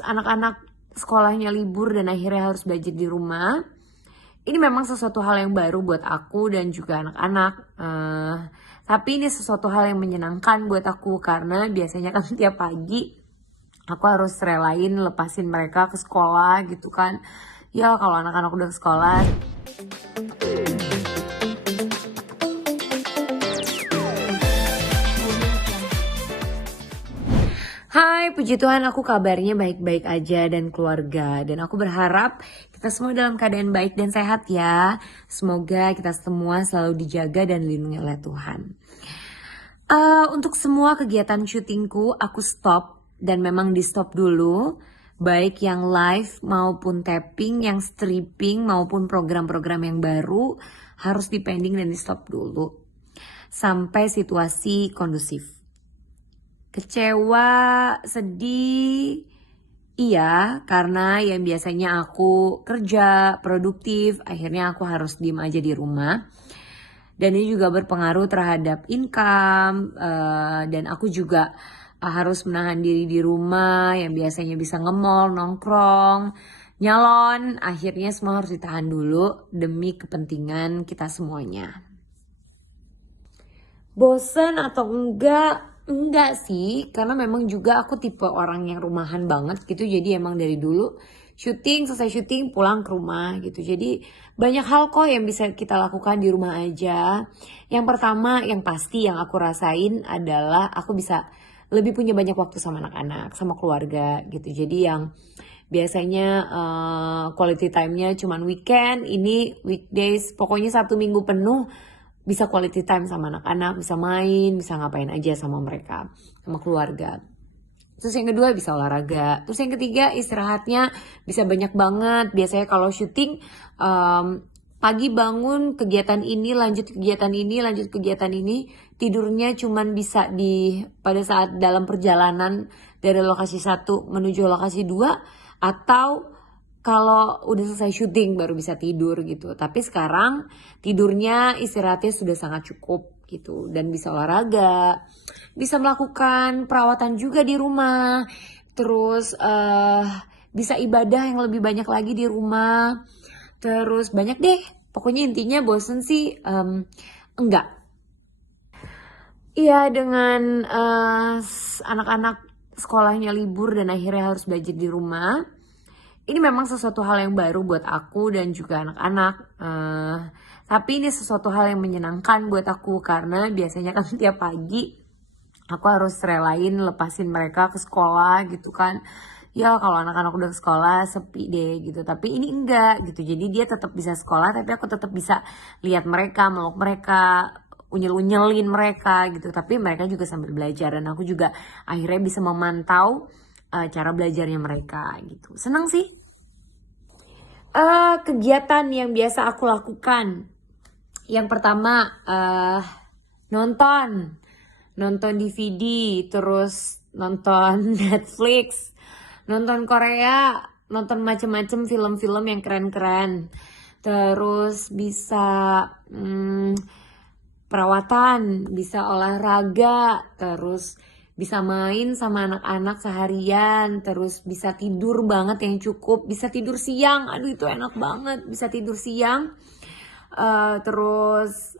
anak-anak sekolahnya libur dan akhirnya harus belajar di rumah, ini memang sesuatu hal yang baru buat aku dan juga anak-anak. Tapi ini sesuatu hal yang menyenangkan buat aku karena biasanya kan tiap pagi aku harus relain lepasin mereka ke sekolah gitu kan. Ya kalau anak-anak udah ke sekolah. Hai, puji Tuhan aku kabarnya baik-baik aja dan keluarga. Dan aku berharap kita semua dalam keadaan baik dan sehat ya. Semoga kita semua selalu dijaga dan dilindungi oleh Tuhan. Untuk semua kegiatan syutingku aku stop dan memang di stop dulu. Baik yang live maupun tapping, yang stripping maupun program-program yang baru harus dipending dan di stop dulu. Sampai situasi kondusif. Kecewa, sedih, iya karena yang biasanya aku kerja, produktif, akhirnya aku harus diem aja di rumah. Dan ini juga berpengaruh terhadap income, dan aku juga harus menahan diri di rumah yang biasanya bisa nge-mall, nongkrong, nyalon. Akhirnya semua harus ditahan dulu demi kepentingan kita semuanya. Bosen atau enggak? Enggak sih, karena memang juga aku tipe orang yang rumahan banget gitu. Jadi emang dari dulu syuting, selesai syuting pulang ke rumah gitu. Jadi banyak hal kok yang bisa kita lakukan di rumah aja. Yang pertama yang pasti yang aku rasain adalah aku bisa lebih punya banyak waktu sama anak-anak, sama keluarga gitu. Jadi yang biasanya quality time-nya cuman weekend, ini weekdays, pokoknya 1 minggu penuh bisa quality time sama anak-anak, bisa main, bisa ngapain aja sama mereka, sama keluarga. Terus yang kedua bisa olahraga. Terus yang ketiga istirahatnya bisa banyak banget. Biasanya kalau syuting pagi bangun kegiatan ini, lanjut kegiatan ini, lanjut kegiatan ini. Tidurnya cuman bisa pada saat dalam perjalanan dari lokasi 1 menuju lokasi 2 atau kalau udah selesai syuting baru bisa tidur gitu. Tapi sekarang tidurnya istirahatnya sudah sangat cukup gitu. Dan bisa olahraga, bisa melakukan perawatan juga di rumah. Terus bisa ibadah yang lebih banyak lagi di rumah. Terus banyak deh. Pokoknya intinya bosen sih enggak. Iya dengan anak-anak sekolahnya libur dan akhirnya harus belajar di rumah. Ini memang sesuatu hal yang baru buat aku dan juga anak-anak. Tapi ini sesuatu hal yang menyenangkan buat aku karena biasanya kan tiap pagi aku harus relain lepasin mereka ke sekolah gitu kan. Ya kalau anak-anak udah ke sekolah sepi deh gitu. Tapi ini enggak gitu. Jadi dia tetap bisa sekolah tapi aku tetap bisa lihat mereka, meluk mereka, unyel-unyelin mereka gitu. Tapi mereka juga sambil belajar dan aku juga akhirnya bisa memantau cara belajarnya mereka gitu. Senang sih. Kegiatan yang biasa aku lakukan. Yang pertama nonton DVD, terus nonton Netflix, nonton Korea, nonton macem-macem film-film yang keren-keren. Terus bisa perawatan, bisa olahraga, terus bisa main sama anak-anak seharian, terus bisa tidur banget yang cukup, bisa tidur siang, aduh itu enak banget, bisa tidur siang, terus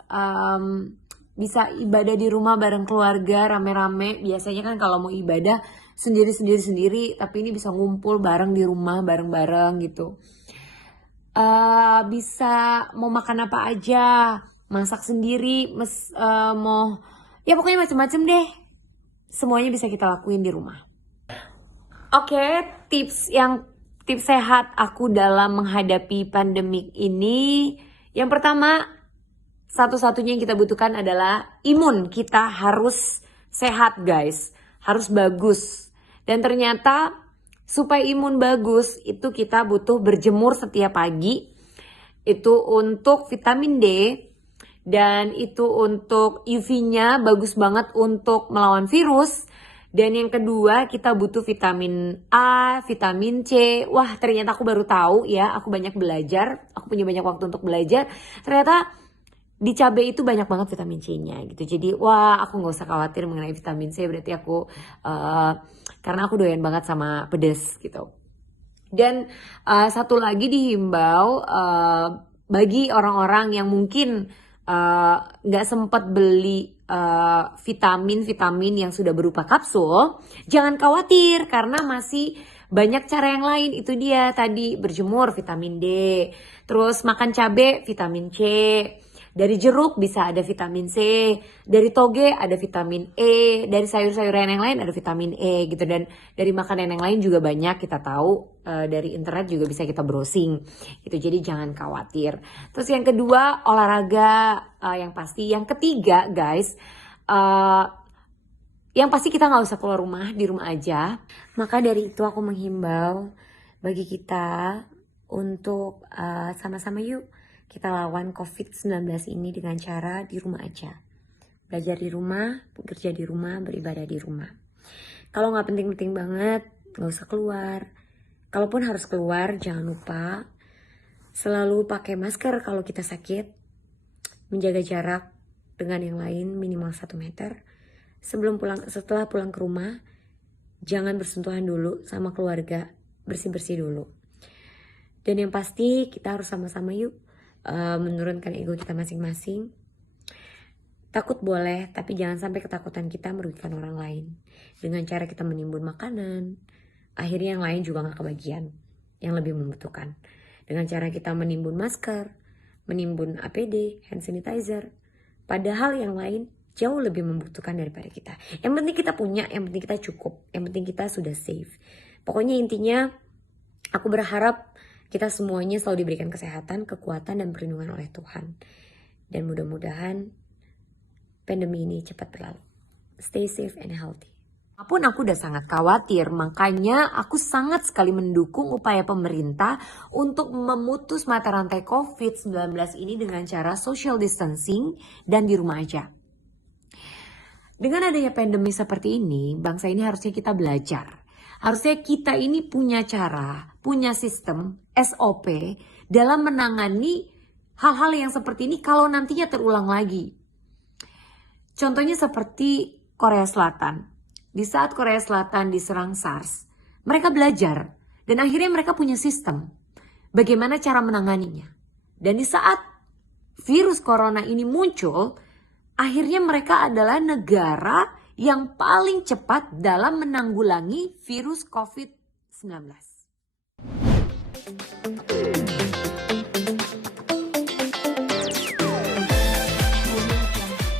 bisa ibadah di rumah bareng keluarga rame-rame. Biasanya kan kalau mau ibadah sendiri, tapi ini bisa ngumpul bareng di rumah bareng-bareng gitu. Bisa mau makan apa aja, masak sendiri, mau ya pokoknya macem-macem deh. Semuanya bisa kita lakuin di rumah. Oke, tips sehat aku dalam menghadapi pandemik ini. Yang pertama, satu-satunya yang kita butuhkan adalah imun. Kita harus sehat guys, harus bagus. Dan ternyata supaya imun bagus itu kita butuh berjemur setiap pagi. Itu untuk vitamin D. Dan itu untuk UV-nya bagus banget untuk melawan virus. Dan yang kedua kita butuh vitamin A, vitamin C. Wah ternyata aku baru tahu ya, aku banyak belajar. Aku punya banyak waktu untuk belajar. Ternyata di cabai itu banyak banget vitamin C-nya gitu. Jadi wah, aku nggak usah khawatir mengenai vitamin C, berarti aku karena aku doyan banget sama pedes gitu. Dan satu lagi dihimbau bagi orang-orang yang mungkin nggak sempat beli vitamin yang sudah berupa kapsul, jangan khawatir karena masih banyak cara yang lain. Itu dia tadi, berjemur vitamin D, terus makan cabai vitamin C, dari jeruk bisa ada vitamin C, dari toge ada vitamin E, dari sayur-sayuran yang lain ada vitamin E gitu. Dan dari makanan yang lain juga banyak kita tahu, dari internet juga bisa kita browsing gitu. Jadi jangan khawatir. Terus yang kedua, olahraga yang pasti. Yang ketiga guys, yang pasti kita nggak usah keluar rumah, di rumah aja. Maka dari itu aku menghimbau bagi kita untuk sama-sama yuk kita lawan COVID-19 ini dengan cara di rumah aja. Belajar di rumah, bekerja di rumah, beribadah di rumah. Kalau nggak penting-penting banget, nggak usah keluar. Kalaupun harus keluar, jangan lupa selalu pakai masker kalau kita sakit. Menjaga jarak dengan yang lain minimal 1 meter. Setelah pulang ke rumah, jangan bersentuhan dulu sama keluarga, bersih-bersih dulu. Dan yang pasti kita harus sama-sama yuk menurunkan ego kita masing-masing. Takut boleh, tapi jangan sampai ketakutan kita merugikan orang lain. Dengan cara kita menimbun makanan, akhirnya yang lain juga gak kebagian, yang lebih membutuhkan. Dengan cara kita menimbun masker, menimbun APD, hand sanitizer, padahal yang lain jauh lebih membutuhkan daripada kita. Yang penting kita punya, yang penting kita cukup, yang penting kita sudah safe. Pokoknya intinya, aku berharap kita semuanya selalu diberikan kesehatan, kekuatan, dan perlindungan oleh Tuhan. Dan mudah-mudahan pandemi ini cepat berlalu. Stay safe and healthy. Walaupun aku udah sangat khawatir, makanya aku sangat sekali mendukung upaya pemerintah untuk memutus mata rantai COVID-19 ini dengan cara social distancing dan di rumah aja. Dengan adanya pandemi seperti ini, bangsa ini harusnya kita belajar. Harusnya kita ini punya cara, punya sistem, SOP dalam menangani hal-hal yang seperti ini kalau nantinya terulang lagi. Contohnya seperti Korea Selatan. Di saat Korea Selatan diserang SARS, mereka belajar dan akhirnya mereka punya sistem bagaimana cara menanganinya. Dan di saat virus corona ini muncul, akhirnya mereka adalah negara yang paling cepat dalam menanggulangi virus COVID-19.